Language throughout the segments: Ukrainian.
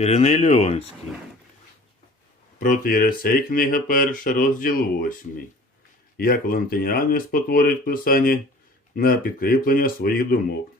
Іриней Леонський. Проти Єресей, книга перша, розділ восьмий. Як валентиняни спотворюють писання на підкріплення своїх думок.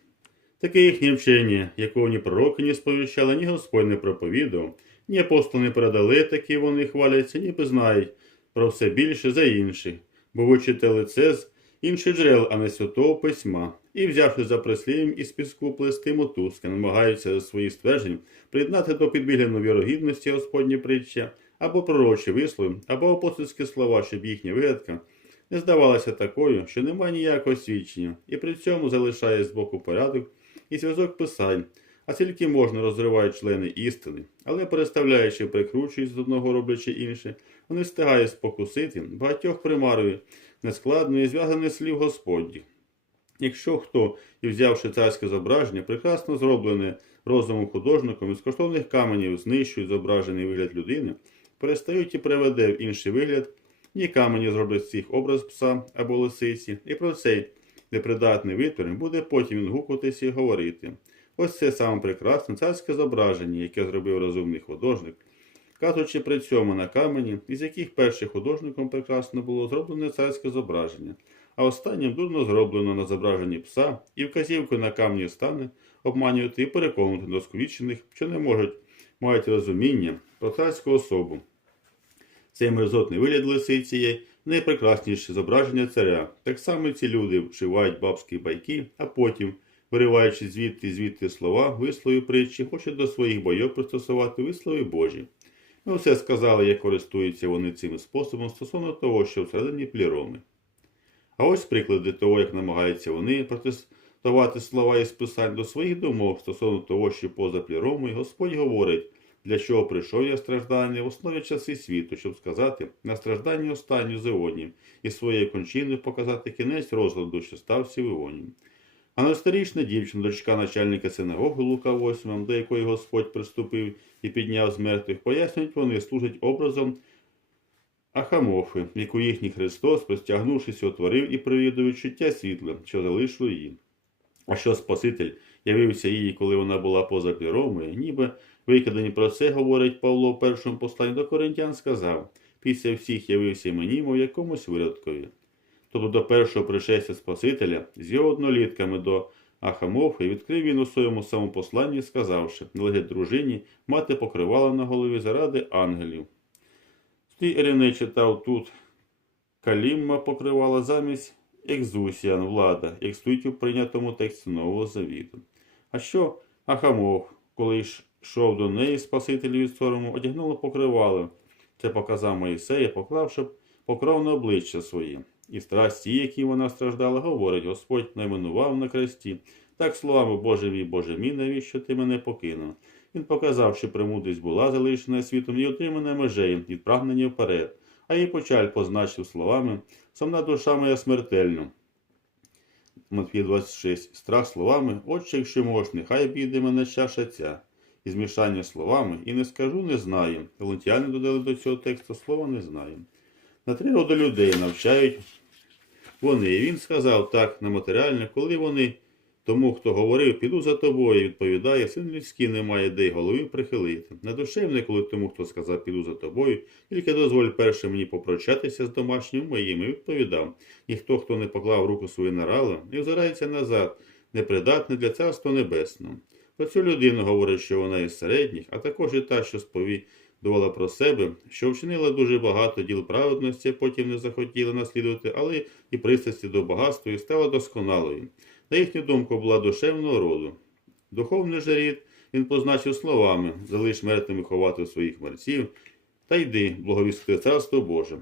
Таке їхнє вчення, якого ні пророки не сповіщали, ні Господь не проповідав, ні апостоли не передали, такі вони хваляться, ніби знають про все більше за інших, бо вичитали це з інших джерел, а не святого письма, і, взявши за прислів'ям із піску плести мотузки, намагаються за свої стверджень приєднати до підбігляну вірогідності Господні притча, або пророчі вислови, або апостольські слова, щоб їхня вигадка не здавалася такою, що немає ніякого свідчення, і при цьому залишає з боку порядок і зв'язок писань, а тільки можна розривають члени істини, але переставляючи, прикручують з одного роблячи інше, вони встигають спокусити багатьох примарою нескладної зв'язаних слів Господніх. Якщо хто, і взявши царське зображення, прекрасно зроблене розумом художником із коштовних каменів знищують зображений вигляд людини, перестають і приведе в інший вигляд, ні камені зроблять з цих образ пса або лисиці, і про цей непридатний витвір буде потім він гукатися і говорити. Ось це саме прекрасне царське зображення, яке зробив розумний художник, кажучи при цьому на камені, із яких першим художником прекрасно було зроблене царське зображення, а останнім дурно зроблено на зображенні пса і вказівку на камні стане обманювати і переконувати досковічених, що не можуть мають розуміння про царську особу. Цей мерзотний вигляд лисиці є найпрекрасніше зображення царя. Так само ці люди вшивають бабські байки, а потім, вириваючи звідти звідти слова, вислови притчі, хочуть до своїх бойов пристосувати вислови Божі. Ми все сказали, як користуються вони цим способом стосовно того, що всередині пліроми. А ось приклади того, як намагаються вони протестувати слова із писань до своїх думок стосовно того, що поза пліромою Господь говорить, для чого прийшов я страждання в основі часи світу, щоб сказати на стражданні останню з Іонів і своєю кончиною показати кінець розладу, що стався в Іоні. А найстарішна дівчина, дочка начальника синагоги Лука 8, до якої Господь приступив і підняв з мертвих, пояснюють вони, служать образом Ахамофи, яку їхній Христос, простягнувшись, утворив і привів до відчуття світла, що залишило її. А що Спаситель явився їй, коли вона була поза піромою, ніби викидані про це, говорить Павло в першому посланні до Коринтян, сказав, після всіх явився мені, мов якомусь виродкові. Тобто до першого пришестя Спасителя з його однолітками до Ахамофи відкрив він у своєму самопосланні, сказавши, належить дружині мати покривала на голові заради ангелів. Ти Іриней читав тут Калімма покривала замість екзусіан влада, у прийнятому тексті Нового Завіту. А що Ахамов, коли йшов до неї Спаситель від сорому, одягнуло покривало. Це показав Моїсея, поклавши покров на обличчя своє. І страсті, які вона страждала, говорить, Господь найменував на кресті. Так словами Боже мій, Боже мій, навіщо ти мене покинув? Він показав, що премудрість була залишена світом і отримана межею, від прагнення вперед, а її почаль позначив словами Сомна душа моя смертельна. Матвій 26. Страх словами, Отче, якщо можеш, нехай обійде мене чаша ця. І змішання словами, і не скажу, не знаю. Волонтяни додали до цього тексту слова не знаю. На три роди людей навчають вони. І він сказав так на матеріальне, коли вони тому, хто говорив, піду за тобою, відповідає, син людський не має де й голови прихилити. На душевне, коли тому, хто сказав, піду за тобою, тільки дозволь перше мені попрощатися з домашнім моїм, і відповідав, ніхто, хто не поклав руку свою на рало, не озирається назад, непридатний для царства небесного. Про цю людину говорить, що вона із середніх, а також і та, що сповідувала про себе, що вчинила дуже багато діл праведності, потім не захотіла наслідувати, але і пристрасті до багатства і стала досконалою. На їхню думку була душевного роду. Духовний же рід він позначив словами залиш мертвими ховати своїх мерців, та йди, благовістити царство Боже.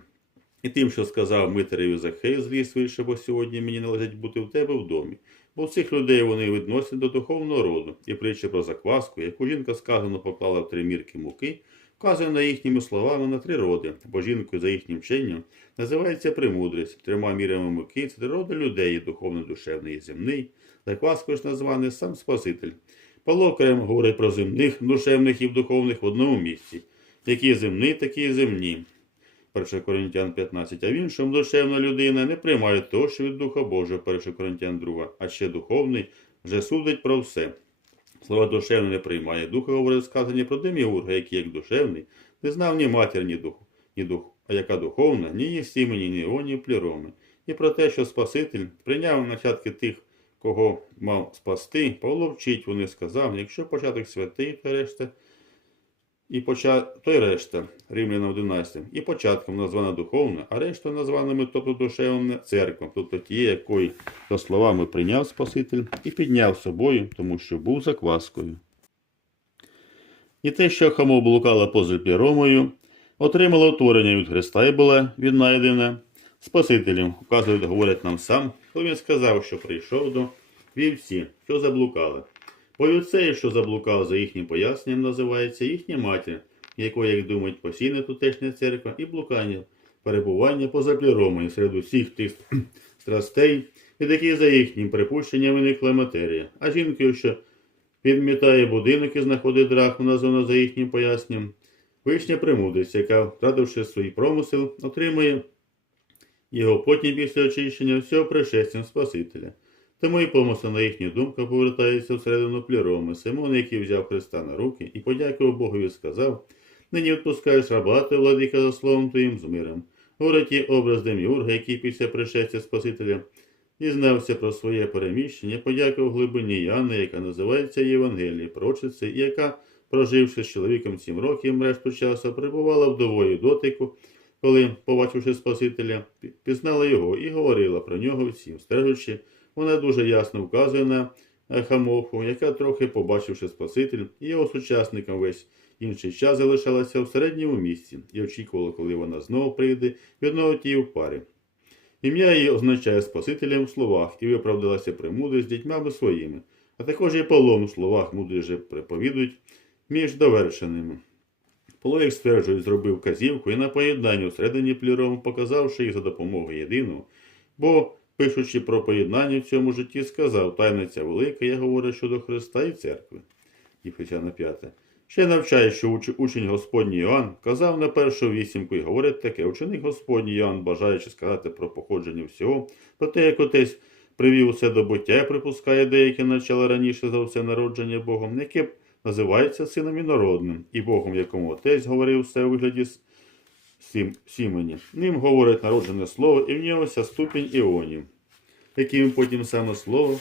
І тим, що сказав Митереві Захей з лісу, бо сьогодні мені належить бути в тебе в домі. Бо цих людей вони відносять до духовного роду, і притча про закваску, яку жінка сказано поклала в три мірки муки, вказує на їхніми словами на три роди, бо жінкою за їхнім вченням називається премудрість, трьома мірами муки це три роди людей, духовно, душевний і земний, закваскою ж названий сам Спаситель. Павло окремо говорить про земних, душевних і духовних в одному місці. Які земні, такі і земні. 1 Коринтян 15, а в іншому душевна людина не приймає того, що від Духа Божого, 1 Коринтян 2, а ще духовний вже судить про все. Слова душевне не приймає. Духи говорить сказані про деміурга, який як душевний, не знав ні матір, ні духу, ні духу, а яка духовна, ні її сімені, ні його, ні пліроми. І про те, що Спаситель прийняв начатки тих, кого мав спасти, Павло вчить, вони сказав, якщо початок святий, то решта, і поча... то й решта, Римлянам 11, і початком названа духовна, а рештою названими, тобто душевна церква, тобто тієї, якої, за словами, прийняв Спаситель і підняв собою, тому що був закваскою. І те, що Хамо блукала поза Ромою, отримала утворення від Христа і була віднайдена Спасителем, вказують, говорять нам сам, то він сказав, що прийшов до вівці, що заблукали. Бо що заблукав за їхнім поясненням, називається їхня матір, якою, як думають, постійна тутешня церква і блукання, перебування поза Ромою серед усіх тих страстей, від яких за їхнім припущенням виникла матерія, а жінкою, що підмітає будинок і знаходить драхму, названо за їхнім поясненням, вишня примудрець, яка, втративши свій промисел, отримує його потім після очищення всього пришестям Спасителя. Тому і помисел на їхню думку повертається всередину пліроми. Симон, який взяв Христа на руки і подякував Богові, сказав: Нині відпускаєш рабати, владика, за словом твоїм з миром. Говорить і образ Деміурга, який після пришестя Спасителя дізнався про своє переміщення, подякував глибині Яни, яка називається Євангеліє, прочиці, і яка, проживши з чоловіком сім років, решту часу, перебувала вдовою дотику, коли, побачивши Спасителя, пізнала його і говорила про нього всім, стежучи, вона дуже ясно вказує на е, Хамоху, яка, трохи побачивши Спаситель, і його сучасникам весь інший час залишалася в середньому місці і очікувала, коли вона знову прийде від одного тієї в парі. Ім'я її означає Спасителем в словах і виправдалася премудрість з дітьми своїми, а також і полон у словах мудрі же приповідують між довершеними. Полоїк стверджує, зробив казівку і на поєднанні всередині плірому, показавши їх за допомогою єдиного, бо, пишучи про поєднання в цьому житті, сказав, тайниця велика, я говорю щодо Христа і церкви. Єфесяна 5. Ще навчає, що уч- учень Господній Іоанн казав на першу вісімку і говорить таке: ученик Господній Іоанн, бажаючи сказати про походження всього, про те, як отець привів усе до буття, припускає деякі начала раніше за все народження Богом, яке називається сином інородним, і Богом, якому отець говорив все у вигляді сімені. Ним говорить народжене слово, і в нього вся ступінь іонів, яким потім саме слово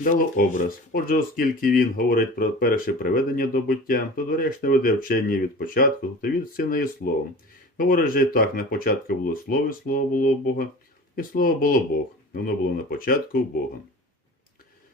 дало образ. Отже, оскільки він говорить про перше приведення до буття, то доречно веде вчення від початку, то від сина і словом. Говорить же так, на початку було слово, і слово було Бога, і слово було Бог. Воно було на початку у Бога.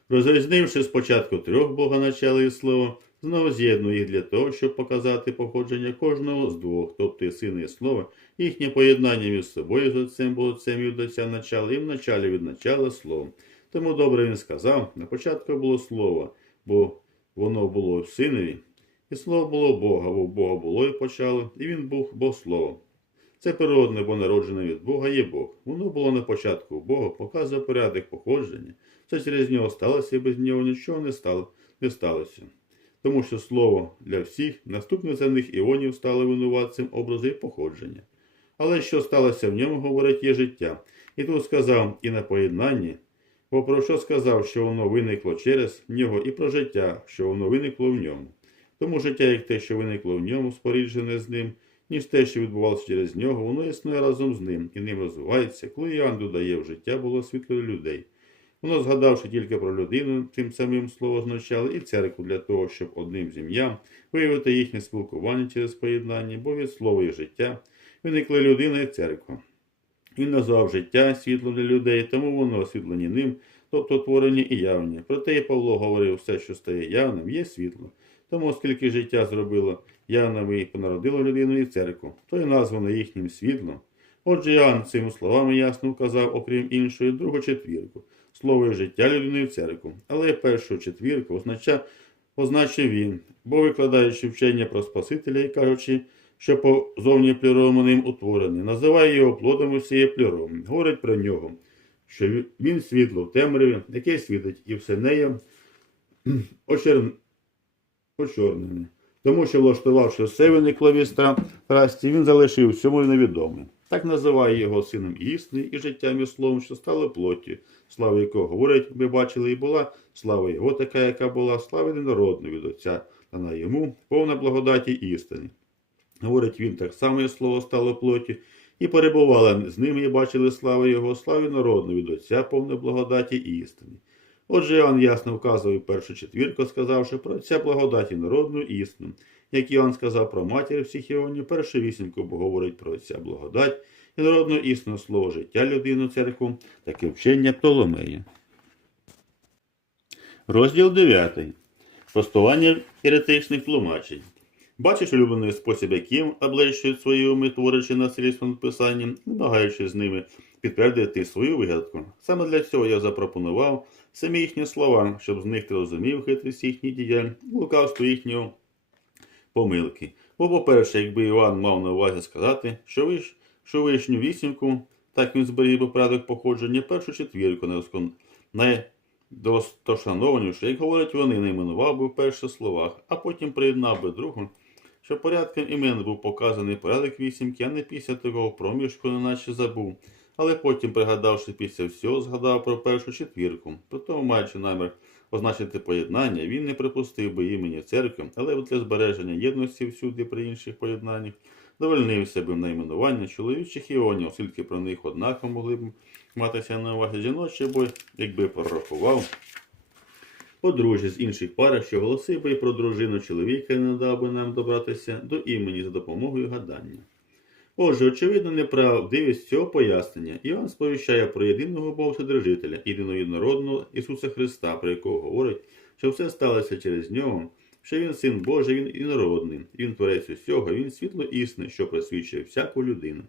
Розрізнивши спочатку трьох Бога начала і слова, знову з'єднує їх для того, щоб показати походження кожного з двох, тобто сина і слова, їхнє поєднання між собою з отцем, бо отцем від начала, і в началі від начала словом. Тому добре він сказав, на початку було слово, бо воно було в синові, і слово було Бога, бо Бога було і почало, і він був Бог Слово. Це природне, бо народжене від Бога є Бог. Воно було на початку Бога, показує порядок походження. Це через нього сталося, і без нього нічого не, стало, не сталося. Тому що слово для всіх наступних земних іонів стало винуватцем образу і походження. Але що сталося в ньому, говорить, є життя. І тут сказав і на поєднанні, бо про що сказав, що воно виникло через нього, і про життя, що воно виникло в ньому. Тому життя, як те, що виникло в ньому, споріджене з ним, ніж те, що відбувалося через нього, воно існує разом з ним і ним розвивається, коли Іоанн додає в життя було світло людей. Воно, згадавши тільки про людину, тим самим слово означало і церкву для того, щоб одним з ім'ям виявити їхнє спілкування через поєднання, бо від слова і життя виникли людина і церква. Він назвав життя світло для людей, тому воно освітлені ним, тобто творення і явні. Проте і Павло говорив, все, що стає явним, є світло. Тому, оскільки життя зробило явним і понародило людину і церкву, то й названо їхнім світлом. Отже, Іоанн цими словами ясно вказав, окрім іншої, другу четвірку слово і життя людини в церкву. Але першу четвірку означив він, бо викладаючи вчення про Спасителя і кажучи, що позовні плірому ним утворений, називає його плодом усієї пліроми, говорить про нього, що він- світло в темряві, яке світить, і все очер... очорнене. Тому що, влаштувавши все виникло віста, страсті, він залишив всьому невідоме. Так називає його сином істини і життям і словом, що стало плоттю, слава якого говорять, ми бачили і була, слава його така, яка була, слава ненародна від Отця, дана йому повна благодаті істини. Говорить він так само, і слово стало плоттю, і перебували з ними і бачили славу Його, славі народну від Отця, повне благодаті істини. Отже, Іоанн ясно вказує першу четвірку, сказавши про Отця благодаті народну істину. Як Іоанн сказав про матір всіх Іонів, першу вісімку говорить про Отця благодать і народну істину слово життя людину церкву, таке вчення Птоломея. Розділ 9. Простування еретичних тлумачень. Бачиш улюблений спосіб, яким облещують свої уми, творячи насильством писанням, намагаючись з ними підтвердити свою вигадку. Саме для цього я запропонував самі їхні слова, щоб з них ти розумів хитрість їхніх діянь, лукавство їхнього помилки. Бо, по-перше, якби Іван мав на увазі сказати, що виш, що вишню вісімку, так він зберіг би порядок походження, першу четвірку найдостошанованіше, як говорять вони, найменував би в перших словах, а потім приєднав би другу, що порядком імен був показаний порядок вісімки, а не після того проміжку неначе забув. Але потім, пригадавши після всього, згадав про першу четвірку. Притому, маючи намір означити поєднання, він не припустив би імені церкви, але для збереження єдності всюди при інших поєднаннях довольнив себе найменування чоловічих іонів, оскільки про них однаково могли б матися на увазі жіночі, бо якби прорахував подружжя з інших пар, що голосив би про дружину чоловіка не дав би нам добратися до імені за допомогою гадання. Отже, очевидно, неправдивість цього пояснення. Іоанн сповіщає про єдиного Бога Вседержителя, єдиноєднородного Ісуса Христа, про якого говорить, що все сталося через нього, що Він син Божий, Він інородний, Він творець усього, Він світло існе, що присвічує всяку людину.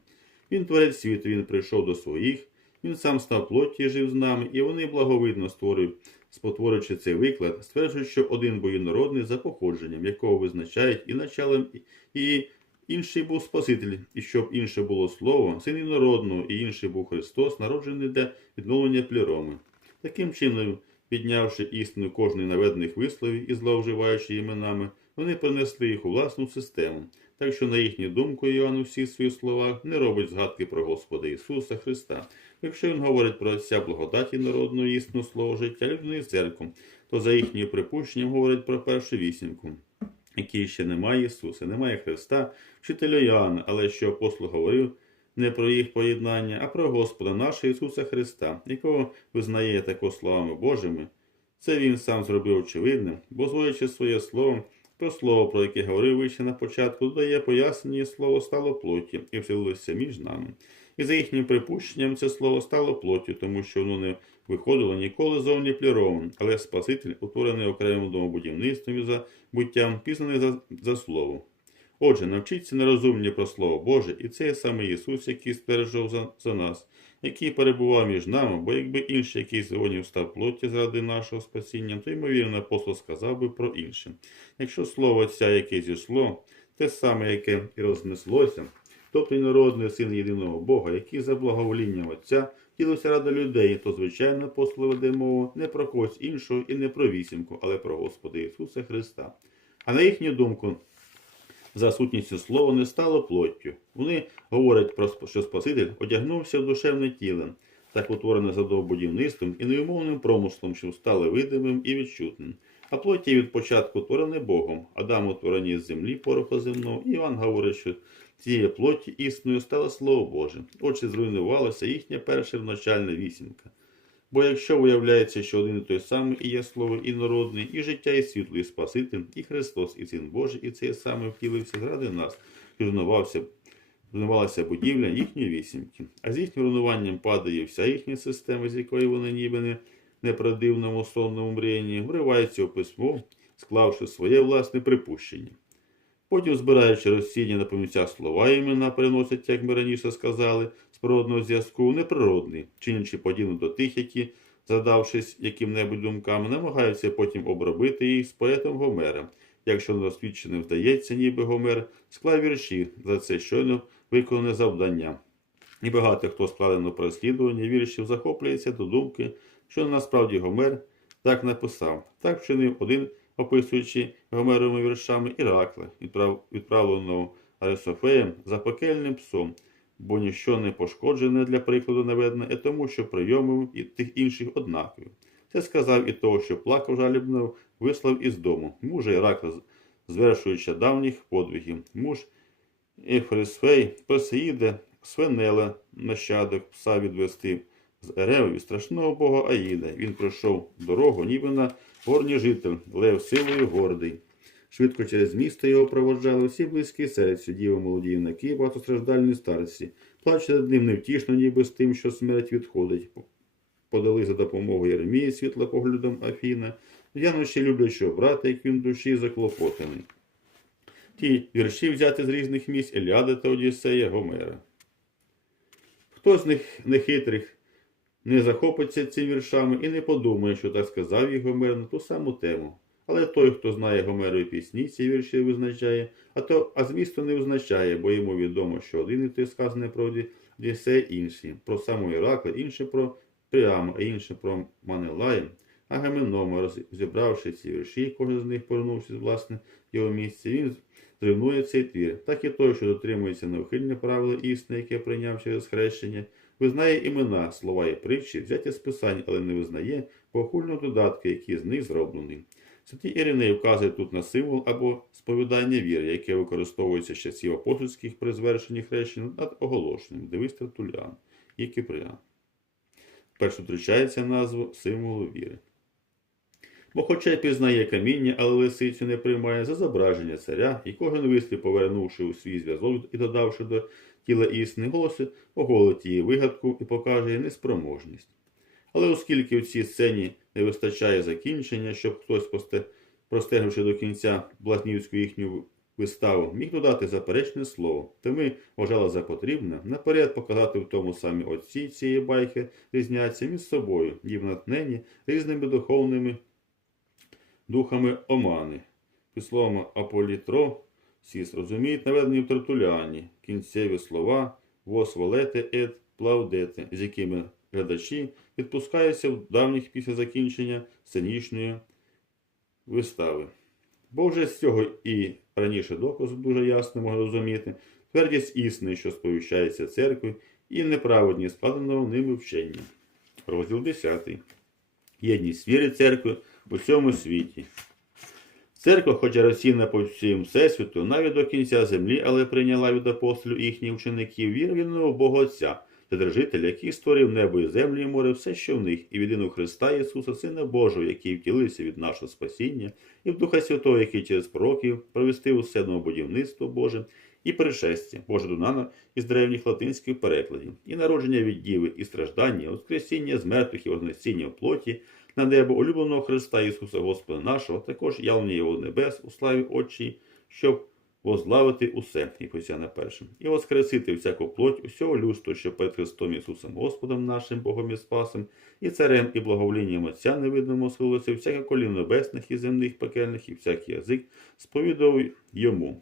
Він творець світу, Він прийшов до своїх, Він сам став плоті жив з нами, і вони благовидно створюють, спотворюючи цей виклад, стверджують, що один був інородний за походженням, якого визначають і началом, і інший був Спаситель, і щоб інше було слово, син інородного, і інший був Христос, народжений для відновлення пліроми. Таким чином, піднявши істину кожної наведених висловів і зловживаючи іменами, вони принесли їх у власну систему, так що, на їхню думку, Іоанн у всіх своїх словах не робить згадки про Господа Ісуса Христа. Якщо він говорить про Отця благодаті народну істину слово життя людини церкву, то за їхнім припущенням говорить про першу вісімку який ще немає Ісуса, немає Христа, вчителя Іоанна, але що апостол говорив не про їх поєднання, а про Господа нашого Ісуса Христа, якого визнає тако словами Божими. Це він сам зробив очевидним, бо зводячи своє слово, про слово, про яке говорив вище на початку, додає пояснення, слово стало плоттю і вселилося між нами. І за їхнім припущенням це слово стало плоттю, тому що воно не виходило ніколи зовні пліровим, але Спаситель, утворений окремим домобудівництвом і за буттям, пізнаний за, за слово. Отже, навчіться нерозумні про Слово Боже, і це саме Ісус, який стверджував за, за нас, який перебував між нами, бо якби інший якийсь згодів став плоті заради нашого спасіння, то ймовірно апостол сказав би про інше. Якщо слово Отця, яке зійшло, те саме, яке і рознеслося, тобто і народний син єдиного Бога, який за благоволінням Отця тілився ради людей, то, звичайно, апостол веде мову не про когось іншого і не про вісімку, але про Господа Ісуса Христа. А на їхню думку, за сутністю слова не стало плоттю. Вони говорять про що Спаситель одягнувся в душевне тіло, так утворене задовбудівництвом і невимовним промислом, що стало видимим і відчутним. А плоті від початку творене Богом, Адам утворені з землі пороху земного, Іван говорить, що цієї плоті існою стало Слово Боже. Отже, зруйнувалася їхня перша вначальна вісімка. Бо якщо виявляється, що один і той самий і є слово інородний, і життя, і світло, і Спаситель, і Христос, і Син Божий, і цей саме втілився заради нас, і руйнувалася будівля їхньої вісімки. А з їхнім руйнуванням падає вся їхня система, з якої вони ніби не, не сонному мріянні, вривається у письмо, склавши своє власне припущення. Потім, збираючи розсіння на поміця слова імена, переносять, як ми раніше сказали, з природного зв'язку неприродний, чинячи подібно до тих, які, задавшись яким-небудь думками, намагаються потім обробити їх з поетом Гомером. Якщо недосвідченим вдається, ніби Гомер, склав вірші за це щойно виконане завдання. І багато хто складено переслідування віршів захоплюється до думки, що насправді Гомер так написав. Так вчинив один описуючи Гомеровими віршами Іракла, відправ- відправленого Арисофеєм за пекельним псом. бо ніщо не пошкоджене для прикладу наведене, і тому, що прийомив і тих інших однакові. Це сказав і того, що плакав жалібно, вислав із дому. Мужа Іракла, звершуючи давніх подвигів. Муж Ефресфей, Персеїде, Свенела, нащадок, пса відвести з Ерев від страшного бога Аїда. Він пройшов дорогу, ніби на горній житель, лев силою гордий. Швидко через місто його проводжали всі близькі серцю, діви молоді юнаки, багатостраждальні старці. Плаче над ним невтішно, ніби з тим, що смерть відходить. Подали за допомогою Єремії світлопоглядом Афіна, Яночі люблячого брата, як він душі заклопотаний. Ті вірші взяти з різних місць Еліада та Одіссея Гомера. Хто з них нехитрих не захопиться цими віршами і не подумає, що так сказав їх Гомер на ту саму тему. Але той, хто знає Гомерові пісні, ці вірші визначає, а то а змісту не визначає, бо йому відомо, що один і той сказане про Одіссея інший, про саму Іракла, інше про Пріама, а інше про Манелая. Агаменома, розібравши ці вірші, кожен з них повернувшись власне його місце, він зруйнує цей твір. Так і той, що дотримується неухильне правило істини, яке прийняв через хрещення, визнає імена, слова і притчі, взяття з писань, але не визнає похульного додатки, який з них зроблений. Святий Іриней вказує тут на символ або сповідання віри, яке використовується з часів апостольських при звершенні хрещення над оголошенням. Дивись Тертулян і Кипріан. Перш зустрічається назву символу віри. Бо хоча й пізнає каміння, але лисицю не приймає за зображення царя, і кожен вислів, повернувши у свій зв'язок і додавши до тіла істини голоси, оголить її вигадку і покаже її неспроможність. Але оскільки в цій сцені не вистачає закінчення, щоб хтось, простегнувши до кінця блазнівську їхню виставу, міг додати заперечне слово, то ми вважали за потрібне наперед показати в тому самі отці цієї байки різняться між собою, їм натнені різними духовними духами омани. Під словом аполітро всі зрозуміють наведені в Тертуляні, кінцеві слова вос волете ет плавдете, з якими глядачі відпускаються в давніх після закінчення сценічної вистави. Бо вже з цього і раніше доказу дуже ясно можна розуміти твердість істини, що сповіщається церквою, і неправедні складеного ними вчення. Розділ 10. Єдність віри церкви у всьому світі. Церква, хоча розсіяна по всім всесвіту, навіть до кінця землі, але прийняла від апостолів їхніх учеників віру в єдиного Бога Отця, Вседержителя, який створив небо і землю і море, все, що в них, і відину Христа Ісуса, Сина Божого, який втілився від нашого спасіння, і в Духа Святого, який через пророків провести усе будівництво Боже, і пришестя Боже Дунана із древніх латинських перекладів, і народження від Діви, і страждання, воскресіння з мертвих і вознесіння в плоті, на небо улюбленого Христа Ісуса Господа нашого, також явлення Його небес у славі Отчій, щоб возглавити усе, і Посяна першим, і воскресити всяку плоть усього людства, що перед Христом Ісусом Господом нашим Богом і Спасом, і царем, і благоволінням Отця невидному схилилося всяке коліно небесних і земних пекельних, і всякий язик сповідав йому,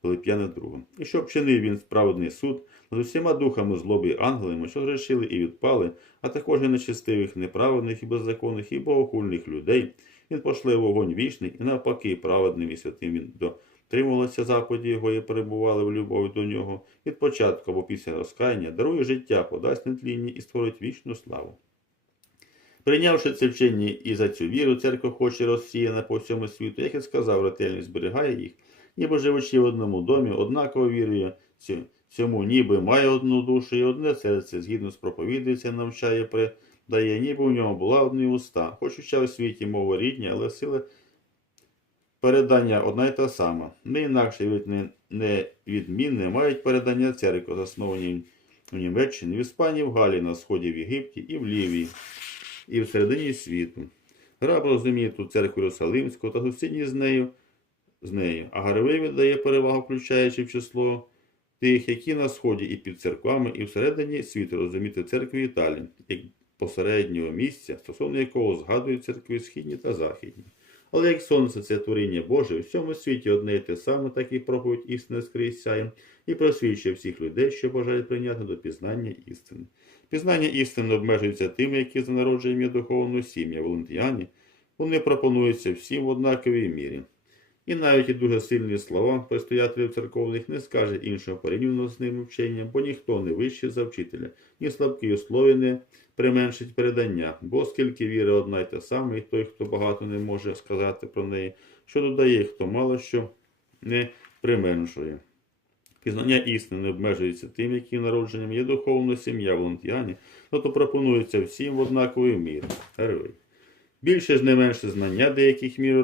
Пилип'яне другом. І щоб чинив він справедний суд над усіма духами злоби ангелами, що грешили і відпали, а також і нечестивих, неправедних і беззаконних, і богохульних людей, він пошле вогонь вічний, і навпаки, праведним і святим він дотримувалися заповіді його і перебували в любові до нього. Від початку або після розкаяння дарує життя, подасть нетлінні і створить вічну славу. Прийнявши це вчення і за цю віру, церква хоче розсіяна по всьому світу, як і сказав, ретельно зберігає їх, ніби живучи в одному домі, однаково вірує цьому, ніби має одну душу і одне серце, згідно з проповідується, навчає, предає, ніби у нього була одні уста, хоч уча у світі мова рідні, але сила передання одна й та сама. Не інакше від невідмінне мають передання церкви, засновані в Німеччині, в Іспанії, в Галі, на Сході, в Єгипті і в Лівії, і в середині світу. Граб розуміє тут церкву Єрусалимську та сусідні з нею, з нею, а Гаревий віддає перевагу, включаючи в число тих, які на сході і під церквами, і всередині світу розуміти церкві Італії, як посереднього місця, стосовно якого згадують церкви східні та західні. Але як сонце це творіння Боже, у всьому світі одне і те саме, так і проповідь істини скрізь сяє, і просвічує всіх людей, що бажають прийняти до пізнання істини. Пізнання істини обмежується тими, які за народженням є духовною сім'я, волонтіяні, вони пропонуються всім в однаковій мірі. І навіть і дуже сильні слова предстоятелів церковних не скаже іншого порівняно з ними вчення, бо ніхто не вищий за вчителя, ні слабкий у слові не применшить передання, бо скільки віри одна й та сама, і той, хто багато не може сказати про неї, що додає, хто мало що не применшує. Пізнання істини не обмежується тим, яким народженням є духовна сім'я в Лонтіані, тобто пропонується всім в однаковій мірі. Герой. Більше ж не менше знання деяких мір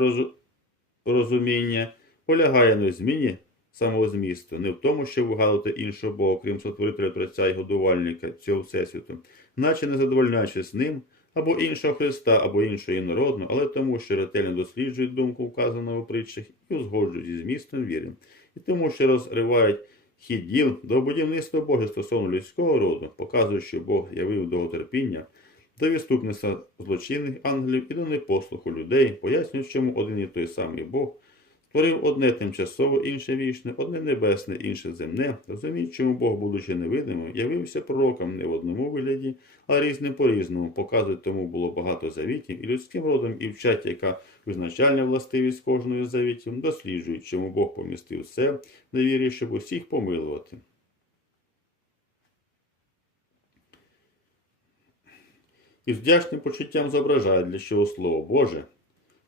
розуміння полягає не в зміні самого змісту, не в тому, що вигадувати іншого Бога, крім сотворителя Творця і годувальника цього Всесвіту, наче не задовольняючись ним, або іншого Христа, або іншого інородного, але тому, що ретельно досліджують думку, вказаного у притчах, і узгоджують зі змістом віри, і тому, що розривають хід діл до будівництва Бога стосовно людського роду, показують, що Бог явив довготерпіння, до відступництва злочинних ангелів і до непослуху людей, пояснюють, чому один і той самий Бог створив одне тимчасово, інше вічне, одне небесне, інше земне, розуміють, чому Бог, будучи невидимим, явився пророком не в одному вигляді, а різним по-різному. Показують, тому було багато завітів, і людським родом, і вчать, яка визначальна властивість кожної завітів, досліджують, чому Бог помістив все в невірі, щоб усіх помилувати. І з вдячним почуттям зображає, для чого Слово Боже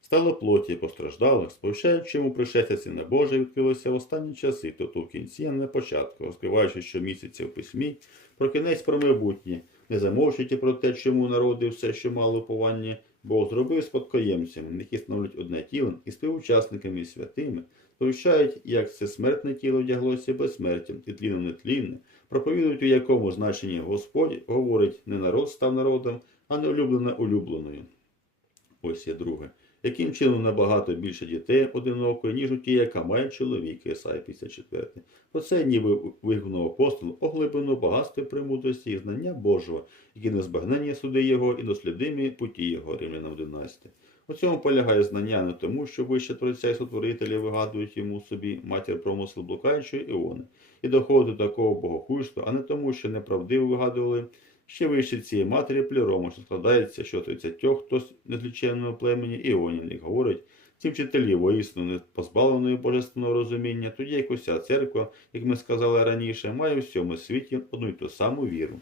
стало плоті і постраждало, сповіщаючи йому пришестя Сина Боже відкрилося в останні часи, тобто в кінці, а не на початку, розкриваючи щомісяця в письмі про кінець про майбутнє, не замовчуйте про те, чому народи все, що мало уповання, Бог зробив спадкоємцями, які становлять одне тіло і співучасниками і святими, сповіщають, як це смертне тіло вдяглося безсмертям, і тлінно нетлінне, проповідують, у якому значенні Господь говорить, не народ став народом, а не улюблена улюбленою. Ось є друге. Яким чином набагато більше дітей одинокої, ніж у ті, яка має чоловіка, Ісай 54. Про це ніби вигнав апостол оглиблено багатство премудрості і знання Божого, які незбагнені суди Його і дослідимі путі Його, Римлянам 11. У цьому полягає знання не тому, що вище Творця і Сотворителя вигадують йому собі матір промисел блукаючої Іони, і доходить до такого богохульства, а не тому, що неправдиво вигадували ще вище цієї матері плірома, що складається, що 30 хтось незліченного племені Іонів говорить, ці вчителі воїсно не позбавленої божественного розуміння, тоді як уся церква, як ми сказали раніше, має в всьому світі одну й ту саму віру.